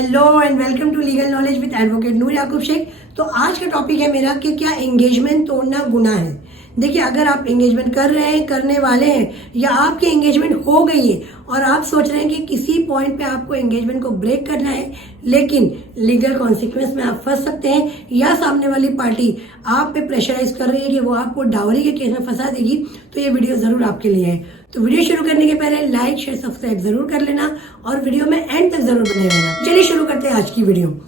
Hello and welcome to legal knowledge with advocate Noor Yakub Sheikh. तो आज का टॉपिक है मेरा कि क्या एंगेजमेंट तोड़ना गुनाह है। देखिए, अगर आप एंगेजमेंट कर रहे हैं, करने वाले हैं, या आपकी एंगेजमेंट हो गई है और आप सोच रहे हैं कि किसी पॉइंट पे आपको एंगेजमेंट को ब्रेक करना है, लेकिन लीगल कॉन्सिक्वेंस में आप फंस सकते हैं, या सामने वाली पार्टी आप पे प्रेशराइज कर रही है कि वो आपको डाउरी के केस में फंसा देगी, तो ये वीडियो जरूर आपके लिए है। तो वीडियो शुरू करने के पहले लाइक शेयर सब्सक्राइब जरूर कर लेना और वीडियो में एंड तक जरूर बने रहना। चलिए शुरू करते हैं आज की वीडियो।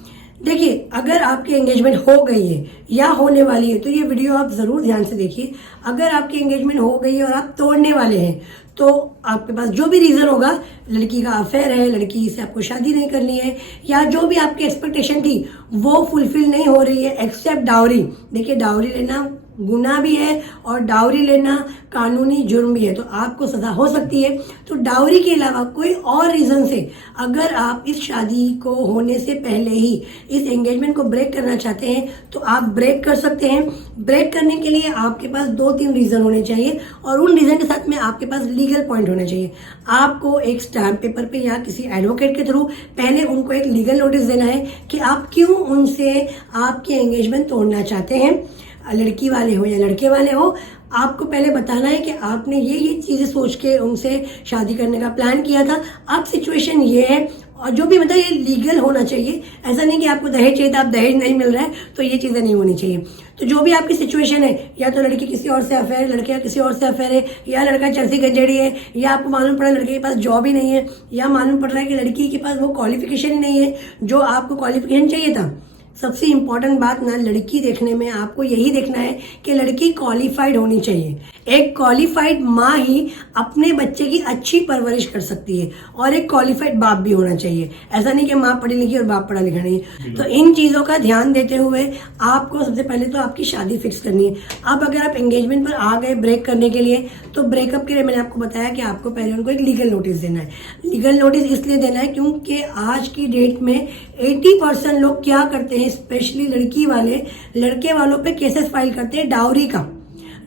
देखिए, अगर आपकी एंगेजमेंट हो गई है या होने वाली है तो ये वीडियो आप जरूर ध्यान से देखिए। अगर आपकी एंगेजमेंट हो गई है और आप तोड़ने वाले हैं तो आपके पास जो भी रीजन होगा, लड़की का अफेयर है, लड़की से आपको शादी नहीं करनी है, या जो भी आपकी एक्सपेक्टेशन थी वो फुलफिल नहीं हो रही है, एक्सेप्ट डाउरी। देखिए, डाउरी लेना गुनाह भी है और डाउरी लेना कानूनी जुर्म भी है, तो आपको सजा हो सकती है। तो डाउरी के अलावा कोई और रीजन से अगर आप इस शादी को होने से पहले ही इस एंगेजमेंट को ब्रेक करना चाहते हैं तो आप ब्रेक कर सकते हैं। ब्रेक करने के लिए आपके पास 2-3 रीजन होने चाहिए और उन रीजन के साथ में आपके पास लीगल पॉइंट होना चाहिए। आपको एक स्टैम्प पेपर पे या किसी एडवोकेट के थ्रू पहले उनको एक लीगल नोटिस देना है कि आप क्यों उनसे आपकी एंगेजमेंट तोड़ना चाहते हैं। लड़की वाले हो या लड़के वाले हो, आपको पहले बताना है कि आपने ये चीजें सोच के उनसे शादी करने का प्लान किया था। अब सिचुएशन ये है, और जो भी मतलब ये लीगल होना चाहिए। ऐसा नहीं कि आपको दहेज चाहिए था, आप दहेज नहीं मिल रहा है तो ये चीजें नहीं होनी चाहिए। तो जो भी आपकी सिचुएशन है, या तो लड़की किसी और से अफेयर है, लड़के का किसी और से अफेयर है, या लड़का चर्सी गंजेड़ी है, या आपको मालूम पड़ा लड़के के पास जॉब ही नहीं है, या मालूम पड़ रहा है कि लड़की के पास वो क्वालिफिकेशन ही नहीं है जो आपको क्वालिफिकेशन चाहिए था। सबसे इंपॉर्टेंट बात ना, लड़की देखने में आपको यही देखना है कि लड़की क्वालिफाइड होनी चाहिए। एक क्वालिफाइड माँ ही अपने बच्चे की अच्छी परवरिश कर सकती है, और एक क्वालिफाइड बाप भी होना चाहिए। ऐसा नहीं कि माँ पढ़ी लिखी और बाप पढ़ा लिखा नहीं है। तो इन चीजों का ध्यान देते हुए आपको सबसे पहले तो आपकी शादी फिक्स करनी है। अब अगर आप एंगेजमेंट पर आ गए ब्रेक करने के लिए, तो ब्रेकअप के लिए मैंने आपको बताया कि आपको पहले उनको एक लीगल नोटिस देना है। लीगल नोटिस इसलिए देना है क्योंकि आज की डेट में 80% लोग क्या करते हैं, स्पेशली लड़की वाले लड़के वालों पे केसेस फाइल करते हैं डाउरी का।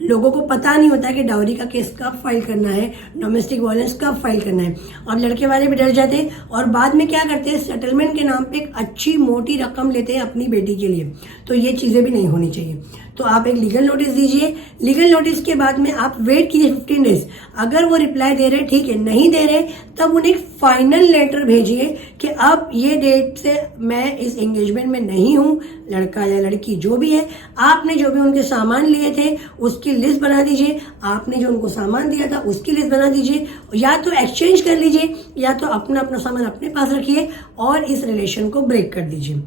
लोगों को पता नहीं होता कि डाउरी का केस कब फाइल करना है, डोमेस्टिक वायलेंस कब फाइल करना है। अब लड़के वाले भी डर जाते हैं और बाद में क्या करते हैं, सेटलमेंट के नाम पे एक अच्छी मोटी रकम लेते हैं अपनी बेटी के लिए। तो ये चीजें भी नहीं होनी चाहिए। तो आप एक लीगल नोटिस दीजिए। लीगल नोटिस के बाद में आप वेट कीजिए 15 डेज। अगर वो रिप्लाई दे रहे ठीक है, नहीं दे रहे तब उन्हें एक फाइनल लेटर भेजिए कि अब ये डेट से मैं इस एंगेजमेंट में नहीं हूं। लड़का या लड़की जो भी है, आपने जो भी उनके सामान लिए थे उसकी लिस्ट बना दीजिए। आपने जो उनको सामान दिया था उसकी लिस्ट बना दीजिए। या तो एक्सचेंज कर लीजिए या तो अपना अपना सामान अपने पास रखिए और इस रिलेशन को ब्रेक कर दीजिए।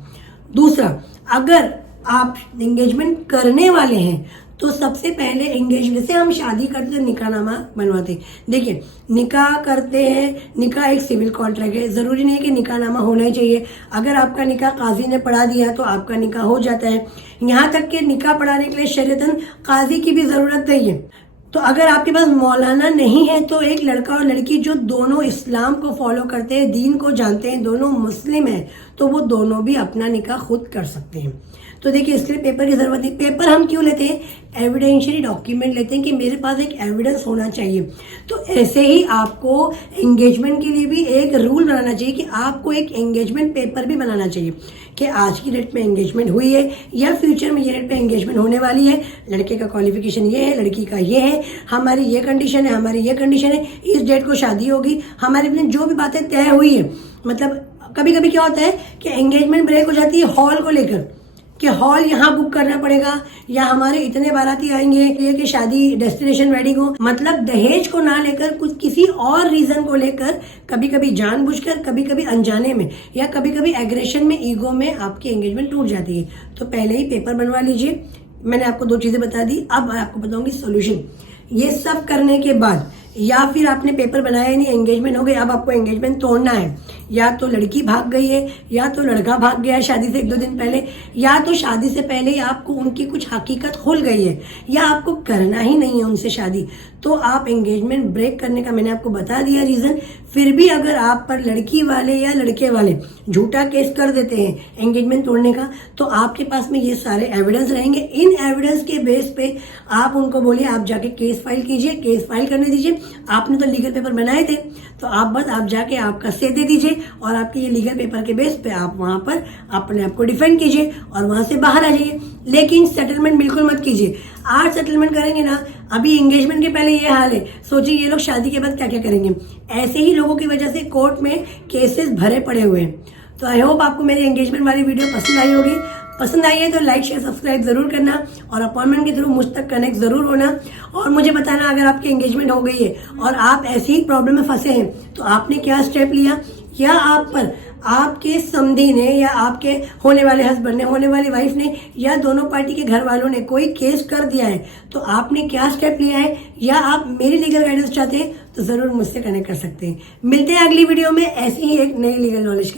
दूसरा, अगर आप एंगेजमेंट करने वाले हैं तो सबसे पहले एंगेजमेंट से हम शादी करते हैं, निकाहनामा बनवाते हैं। देखिए, निकाह करते हैं, निकाह एक सिविल कॉन्ट्रैक्ट है। जरूरी नहीं है कि निकाहनामा होना ही चाहिए। अगर आपका निकाह काजी ने पढ़ा दिया तो आपका निकाह हो जाता है। यहाँ तक कि निकाह पढ़ाने के लिए शरीयतन काजी की भी जरूरत नहीं है। तो अगर आपके पास मौलाना नहीं है तो एक लड़का और लड़की जो दोनों इस्लाम को फॉलो करते हैं, दीन को जानते हैं, दोनों मुस्लिम हैं, तो वो दोनों भी अपना निकाह खुद कर सकते हैं। तो देखिए, इसके लिए पेपर की जरूरत नहीं। पेपर हम क्यों लेते हैं, एविडेंशियली डॉक्यूमेंट लेते हैं कि मेरे पास एक एविडेंस होना चाहिए। तो ऐसे ही आपको एंगेजमेंट के लिए भी एक रूल बनाना चाहिए कि आपको एक एंगेजमेंट पेपर भी बनाना चाहिए कि आज की डेट में एंगेजमेंट हुई है या फ्यूचर में ये डेट पे एंगेजमेंट होने वाली है। लड़के का क्वालिफिकेशन ये है, लड़की का ये है, हमारी ये कंडीशन है, हमारी ये कंडीशन है, इस डेट को शादी होगी। हमारे में जो भी बातें तय हुई है, मतलब कभी कभी क्या होता है कि एंगेजमेंट ब्रेक हो जाती है हॉल को लेकर कि हॉल यहाँ बुक करना पड़ेगा, या हमारे इतने बाराती आएंगे ये कि शादी डेस्टिनेशन वेडिंग हो। मतलब दहेज को ना लेकर कुछ किसी और रीजन को लेकर, कभी कभी जानबूझकर, कभी कभी अनजाने में, या कभी कभी एग्रेशन में, ईगो में आपकी एंगेजमेंट टूट जाती है। तो पहले ही पेपर बनवा लीजिए। मैंने आपको 2 चीजें बता दी, अब आपको बताऊंगी सोल्यूशन। ये सब करने के बाद, या फिर आपने पेपर बनाया नहीं, एंगेजमेंट हो गई, अब आपको एंगेजमेंट तोड़ना है। या तो लड़की भाग गई है, या तो लड़का भाग गया है शादी से 1-2 दिन पहले, या तो शादी से पहले ही आपको उनकी कुछ हकीकत खुल गई है, या आपको करना ही नहीं है उनसे शादी, तो आप एंगेजमेंट ब्रेक करने का मैंने आपको बता दिया रीजन। फिर भी अगर आप पर लड़की वाले या लड़के वाले झूठा केस कर देते हैं एंगेजमेंट तोड़ने का, तो आपके पास में ये सारे एविडेंस रहेंगे। इन एविडेंस के बेस पे आप उनको बोलिए आप जाके केस फाइल कीजिए, केस फाइल करने दीजिए। आपने तो लीगल पेपर बनाए थे, तो आप जाके आपका से दे दीजिए और आपके ये लीगल पेपर के बेस पे आप वहां पर अपने आप को डिफेंड कीजिए और वहां से बाहर आ जाइए। लेकिन सेटलमेंट बिल्कुल मत कीजिए। आज सेटलमेंट करेंगे ना, अभी एंगेजमेंट के पहले ये हाल है, सोचिए ये लोग शादी के बाद क्या क्या करेंगे। ऐसे ही लोगों की वजह से कोर्ट में केसेस भरे पड़े हुए हैं। तो आई होप आपको मेरी एंगेजमेंट वाली वीडियो पसंद आई होगी। पसंद आई है तो लाइक शेयर सब्सक्राइब जरूर करना और अपॉइंटमेंट के थ्रू मुझ तक कनेक्ट जरूर होना और मुझे बताना अगर आपकी एंगेजमेंट हो गई है और आप ऐसी ही प्रॉब्लम में फंसे हैं तो आपने क्या स्टेप लिया, या आप पर आपके समधी ने या आपके होने वाले हस्बैंड ने, होने वाली वाइफ ने या दोनों पार्टी के घर वालों ने कोई केस कर दिया है तो आपने क्या स्टेप लिया है, या आप मेरी लीगल गाइडेंस चाहते हैं तो जरूर मुझसे कनेक्ट कर सकते हैं। मिलते हैं अगली वीडियो में ऐसी ही एक नई लीगल नॉलेज के साथ।